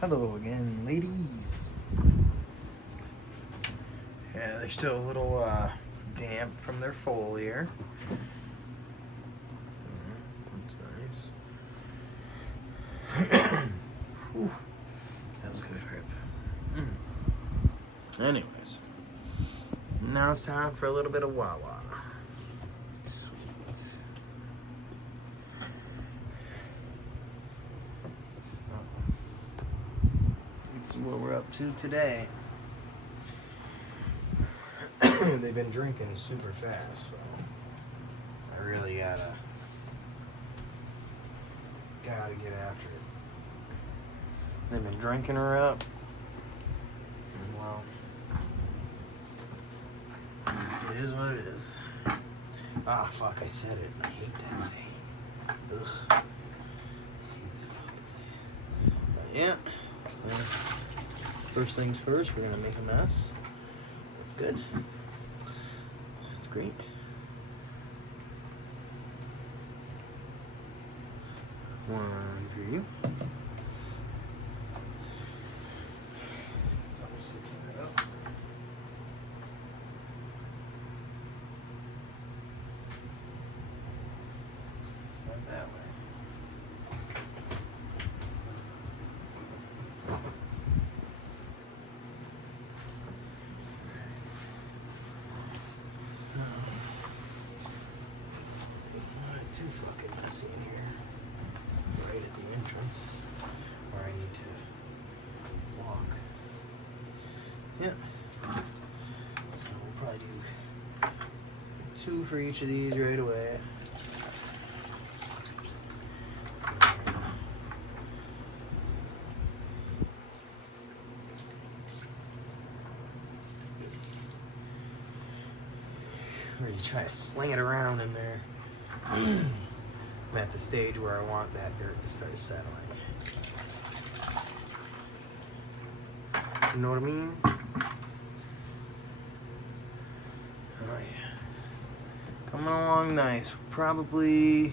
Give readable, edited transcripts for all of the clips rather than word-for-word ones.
Hello again, ladies. Yeah, they're still a little damp from their foliar. That's nice. Whew, that was a good rip. Anyways, now it's time for a little bit of Wawa. Sweet. This is what we're up to today. They've been drinking super fast, so I really gotta get after it. They've been drinking her up. Well, it is what it is. Ah, fuck, I said it. I hate that saying. Ugh. I hate that fucking saying. But yeah. Well, first things first, we're gonna make a mess. That's good. That's great. One for you. Let's get some sticking up. Not that way. Not too fucking messy in here. Right at the entrance where I need to walk. Yeah. So we'll probably do 2 for each of these right away. Or you try to sling it around in there. I'm at the stage where I want that dirt to start settling. You know what I mean? Oh yeah. Coming along nice. Probably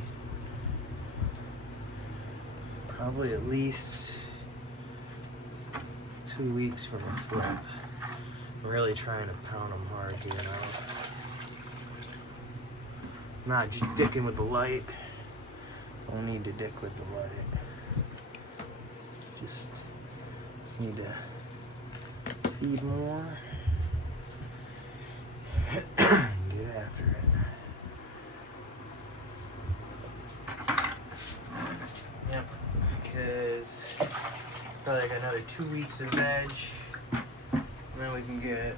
at least 2 weeks from a flip. I'm really trying to pound them hard, you know. Not just dicking with the light. Don't need to dick with the light. Just need to feed more. Get after it. Yep. Because probably like another 2 weeks of veg. And then we can get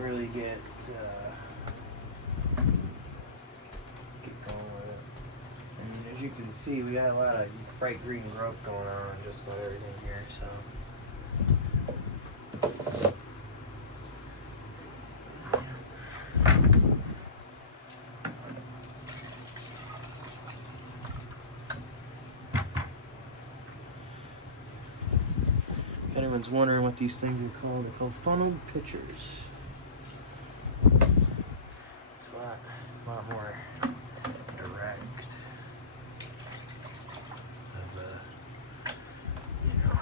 really get going with it. And as you can see, we got a lot of bright green growth going on just about everything here, so. If anyone's wondering what these things are called, they're called funneled pitchers. It's a lot more direct. You know,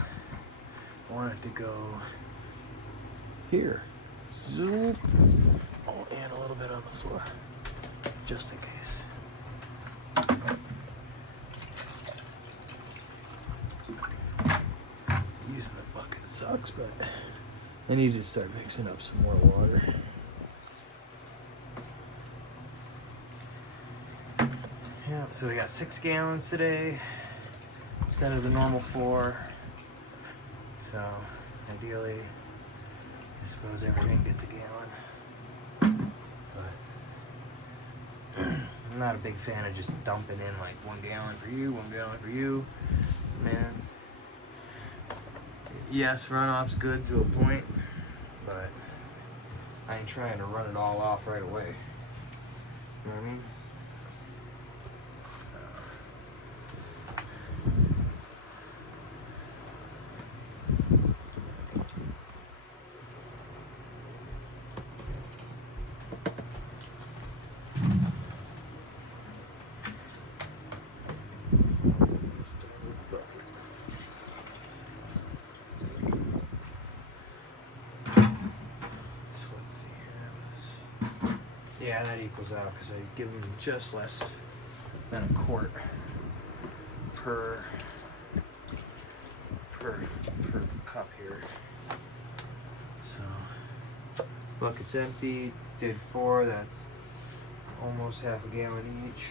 I want it to go here. Zoop. Oh, and a little bit on the floor, just in case. Using the bucket sucks, but I need to start mixing up some more water. Yeah, so we got 6 gallons today instead of the normal 4. So ideally, I suppose everything gets a gallon. But I'm not a big fan of just dumping in like 1 gallon for you, 1 gallon for you. Man, yes, runoff's good to a point, but I ain't trying to run it all off right away. You know what I mean? Yeah, that equals out because I give them just less than a quart per cup here. So bucket's empty. Did 4. That's almost half a gallon each.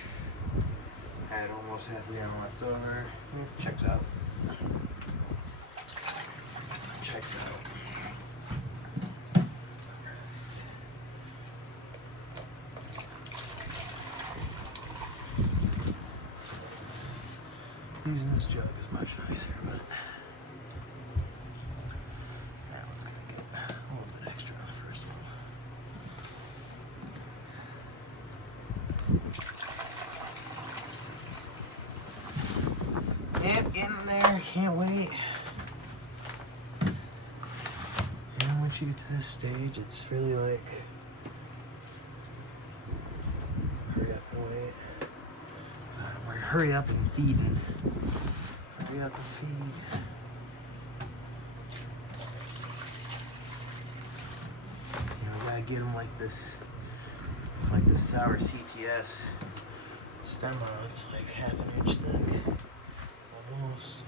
Had almost half a gallon left over. Checks out. Checks out. Using this jug is much nicer, but that one's gonna get a little bit extra on the first one. Yep, getting there. Can't wait. And once you get to this stage, it's really like hurry up and wait. Hurry up and feeding. Hurry up and feed. You know, gotta get them like this sour CTS stemma. It's like half an inch thick, almost.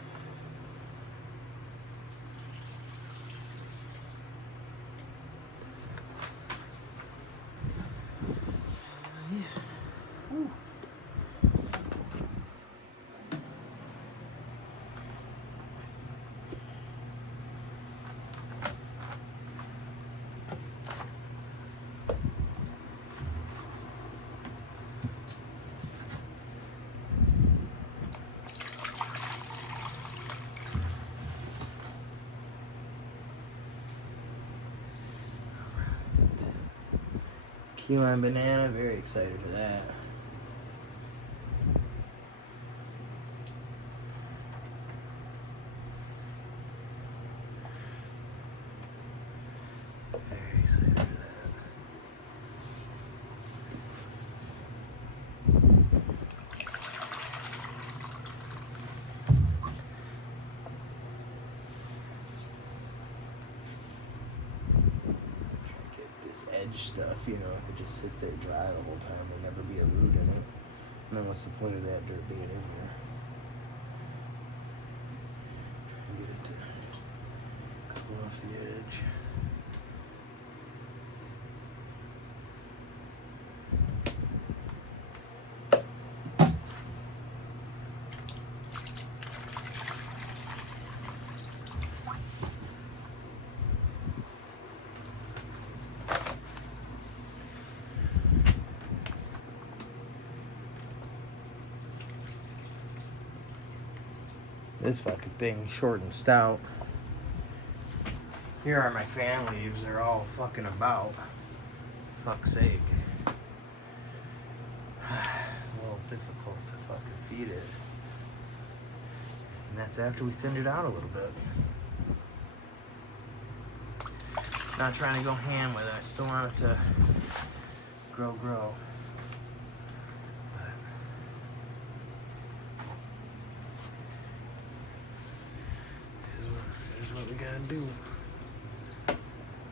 Yeah. Ooh. Keylime banana, very excited for that. Very excited for that. Edge stuff, you know, it could just sit there dry the whole time. There'll never be a root in it. And then what's the point of that dirt being in here? Try and get it to couple off the edge. This fucking thing, short and stout. Here are my fan leaves. They're all fucking about. Fuck's sake. A little difficult to fucking feed it. And that's after we thinned it out a little bit. Not trying to go ham with it. I still want it to grow. What we gotta do.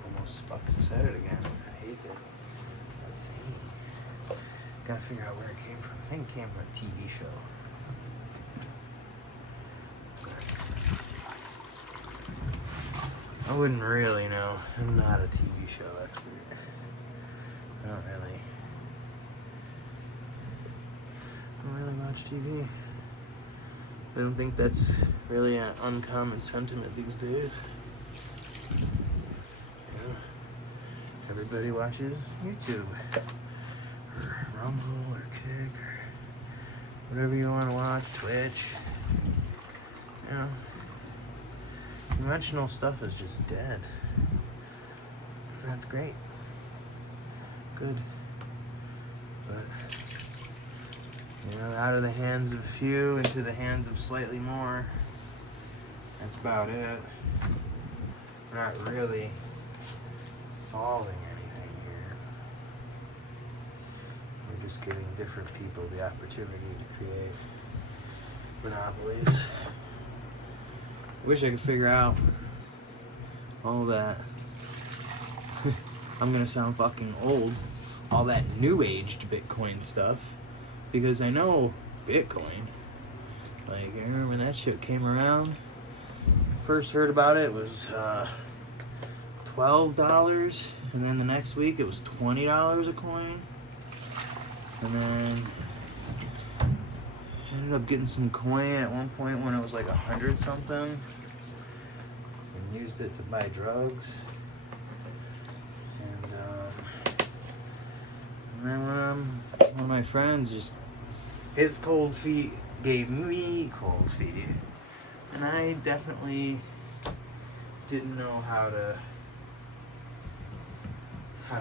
Almost fucking said it again. I hate that. Let's see. Gotta figure out where it came from. I think it came from a TV show. I wouldn't really know. I'm not a TV show expert. I don't really watch TV. I don't think that's really an uncommon sentiment these days. You know, everybody watches YouTube, or Rumble, or Kick, or whatever you want to watch, Twitch. You know, conventional stuff is just dead. And that's great. Good. But you know, out of the hands of a few into the hands of slightly more. That's about it. We're not really solving anything here. We're just giving different people the opportunity to create monopolies. Wish I could figure out all that. I'm gonna sound fucking old all that new aged Bitcoin stuff, because I know Bitcoin. Like, I remember when that shit came around. First heard about it was $12, and then the next week it was $20 a coin, and then I ended up getting some coin at one point when it was like 100 something, and used it to buy drugs. And then one of my friends, just his cold feet gave me cold feet, and I definitely didn't know how to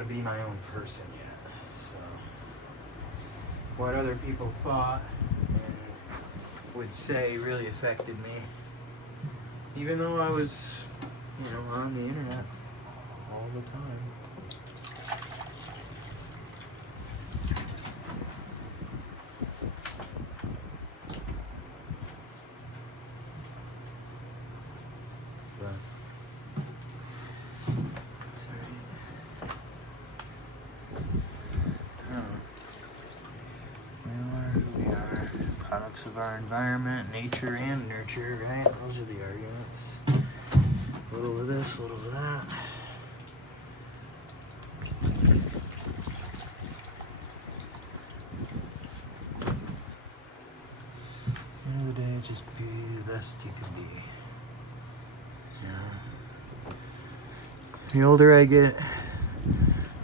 be my own person yet. So what other people thought and would say really affected me, even though I was, you know, on the internet all the time. Of our environment, nature, and nurture, right? Those are the arguments. A little of this, a little of that. At the end of the day, just be the best you can be. Yeah. The older I get,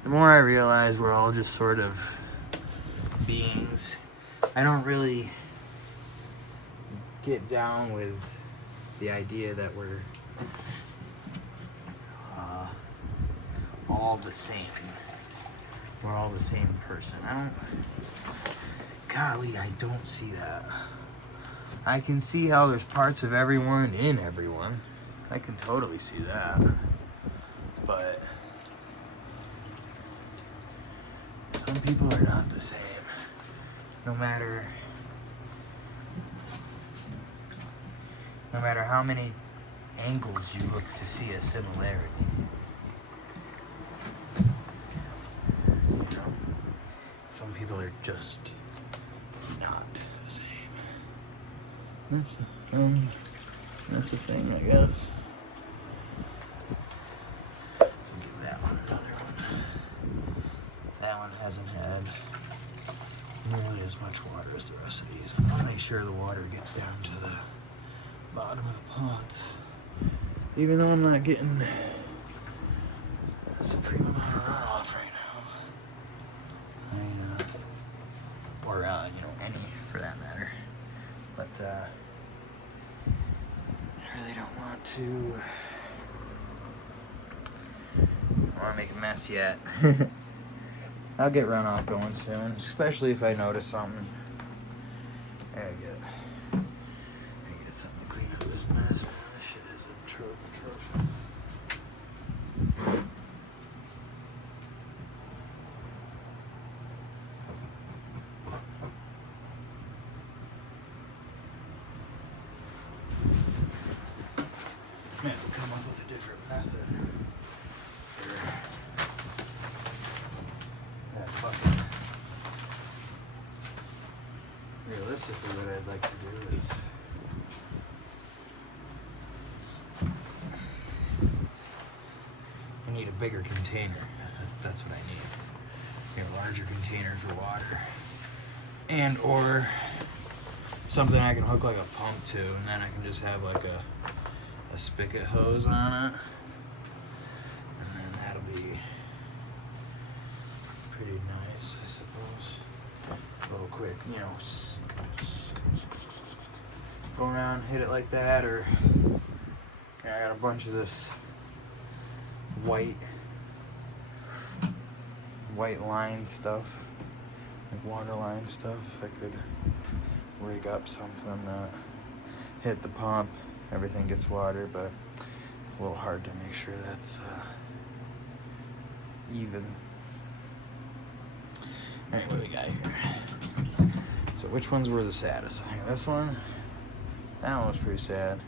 the more I realize we're all just sort of beings. I don't really get down with the idea that we're all the same. We're all the same person. Golly, I don't see that. I can see how there's parts of everyone in everyone. I can totally see that. But some people are not the same. No matter how many angles you look to see a similarity. You know, some people are just not the same. That's a thing, I guess. Give that one another one. That one hasn't had nearly as much water as the rest of these. I want to make sure the water gets down to the bottom of the pots, even though I'm not getting a supreme amount of runoff right now. Or any for that matter. But I really don't want to. I want to make a mess yet. I'll get runoff going soon, especially if I notice something. I gotta get something to clean up this mess. Man, this shit is atrocious. Man, we'll come up with a different method. Realistically, what I'd like to do is I need a bigger container. That's what I need. A larger container for water, and or something I can hook like a pump to, and then I can just have like a spigot hose on it, and then that'll be pretty nice, I suppose. A little quick, go around, hit it like that, or I got a bunch of this white line stuff, like water line stuff. I could rig up something that hit the pump, everything gets water, but it's a little hard to make sure that's even. Alright, what do we got here? So which ones were the saddest? This one? That one was pretty sad.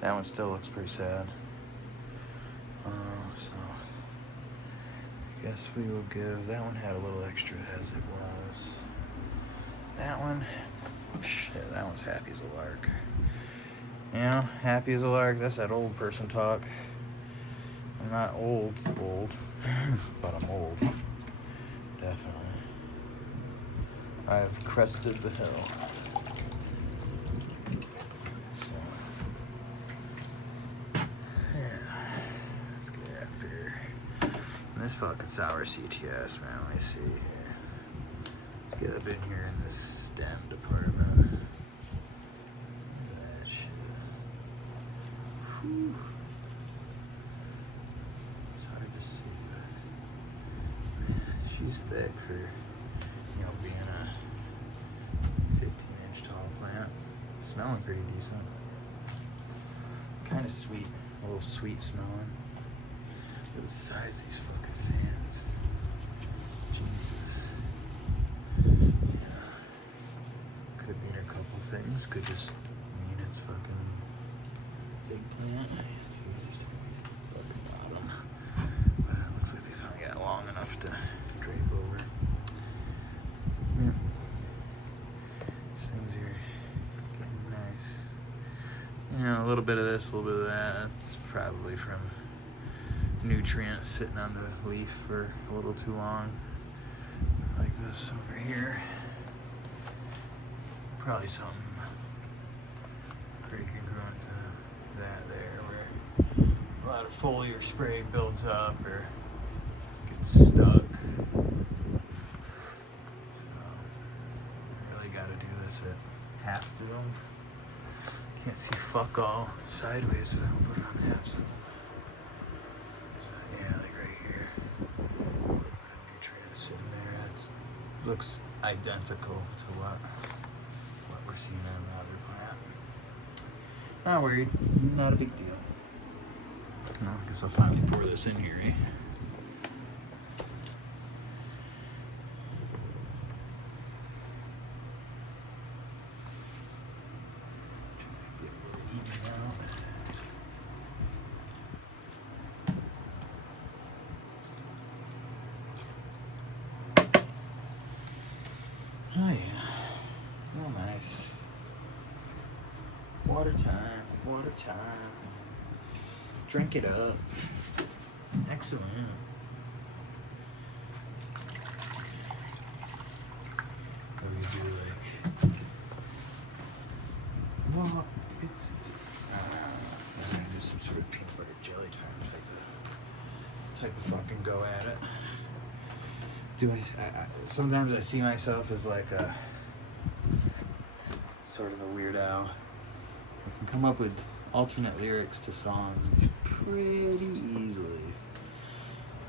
That one still looks pretty sad. So Guess we will give, that one had a little extra as it was. That one, shit, that one's happy as a lark. You know, happy as a lark, that's that old person talk. I'm not old, but I'm old. Definitely. I have crested the hill. So, yeah, let's get after this fucking sour CTS, man. Let me see here. Let's get up in here in this stem department. Look at that shit. Whew. It's hard to see, but man, she's thick for, you know, being a 15-inch tall plant. Smelling pretty decent. Kind of sweet, a little sweet smelling. Look at the size of these fucking fans. Jesus. Yeah. Could mean a couple things. Could just mean it's fucking big plant. See, this is fucking bottom. But it looks like they finally got long enough to drape over. Yeah. These things are getting nice. You know, a little bit of this, a little bit of that. That's probably from nutrients sitting on the leaf for a little too long. Like this over here. Probably something pretty congruent to that there, where a lot of foliar spray builds up or gets stuck. So, I really gotta do this at half zoom. Can't see fuck all sideways if I don't put it on half zoom. So, yeah, like right here. A little bit of nutrients in there. It looks identical to what we're seeing on the other plant. Not worried. Not a big deal. No, I guess I'll finally pour this in here, eh? Oh yeah, real nice. Water time, water time. Drink it up. Excellent. What do we do, like, well, it's, I'm gonna do some sort of peanut butter jelly time type of fucking go at it. Do I sometimes I see myself as like a sort of a weird owl. I can come up with alternate lyrics to songs pretty easily.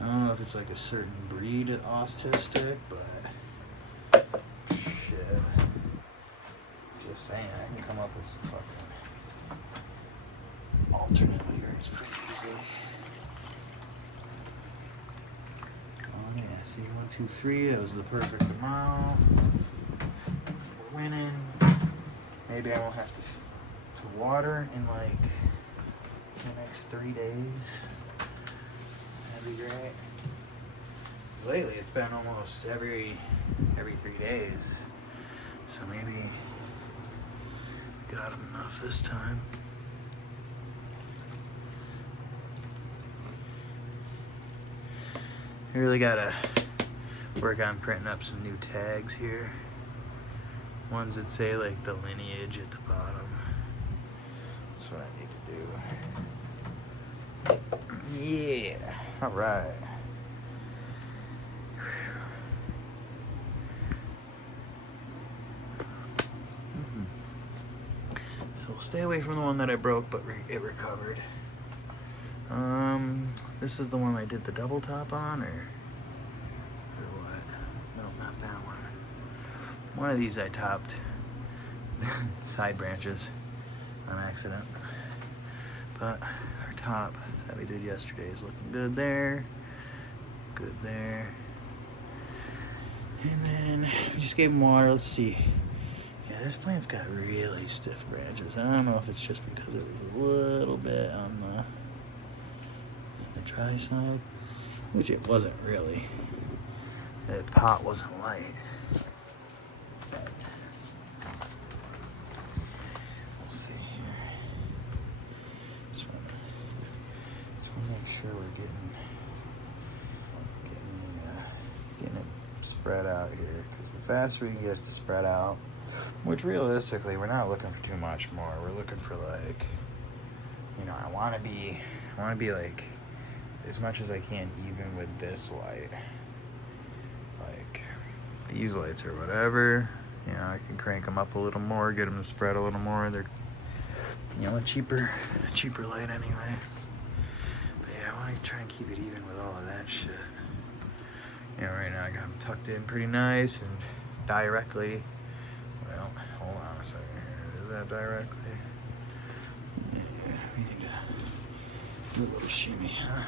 I don't know if it's like a certain breed of autistic, but shit. Just saying, I can come up with some fucking alternate lyrics pretty easily. Yeah, see, 1, 2, 3, that was the perfect amount. We're winning. Maybe I won't have to water in like the next 3 days. That'd be great. Lately, it's been almost every 3 days. So maybe I got enough this time. I really gotta work on printing up some new tags here. Ones that say like the lineage at the bottom. That's what I need to do. Yeah, all right. So stay away from the one that I broke, but it recovered. This is the one I did the double top on, or what? No, not that one. One of these I topped side branches on accident. But our top that we did yesterday is looking good there. Good there. And then we just gave them water. Let's see. Yeah, this plant's got really stiff branches. I don't know if it's just because it was a little bit on the dry side. which it wasn't really. The pot wasn't light. But we'll see here. Just want to make sure we're getting it spread out here, because the faster we can get it to spread out, which realistically we're not looking for too much more. We're looking for like, you know, I want to be like as much as I can even with this light. Like these lights or whatever, you know, I can crank them up a little more, get them to spread a little more. They're, you know, a cheaper light anyway. But yeah, I want to try and keep it even with all of that shit. You know, right now I got them tucked in pretty nice and directly. Well, hold on a second here. Is that directly? Yeah, we need to do a little shimmy, huh?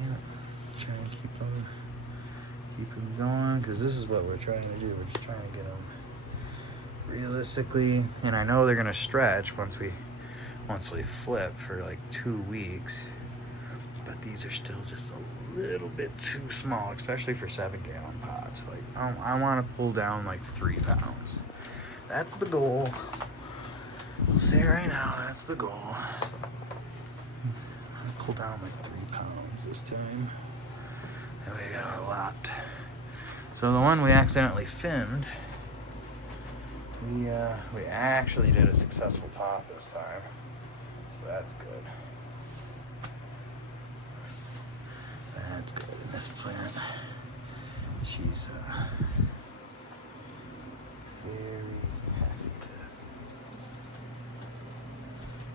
Yeah, trying to keep them going, because this is what we're trying to do. We're just trying to get them realistically, and I know they're gonna stretch once we flip for like 2 weeks, but these are still just a little bit too small, especially for 7-gallon pots. Like I want to pull down like 3 pounds. That's the goal. I'll say it right now, that's the goal. I'm gonna pull down like 3 pounds this time. That way I got a lot. So the one we accidentally finned, we actually did a successful top this time. So that's good. That's good. And this plant, she's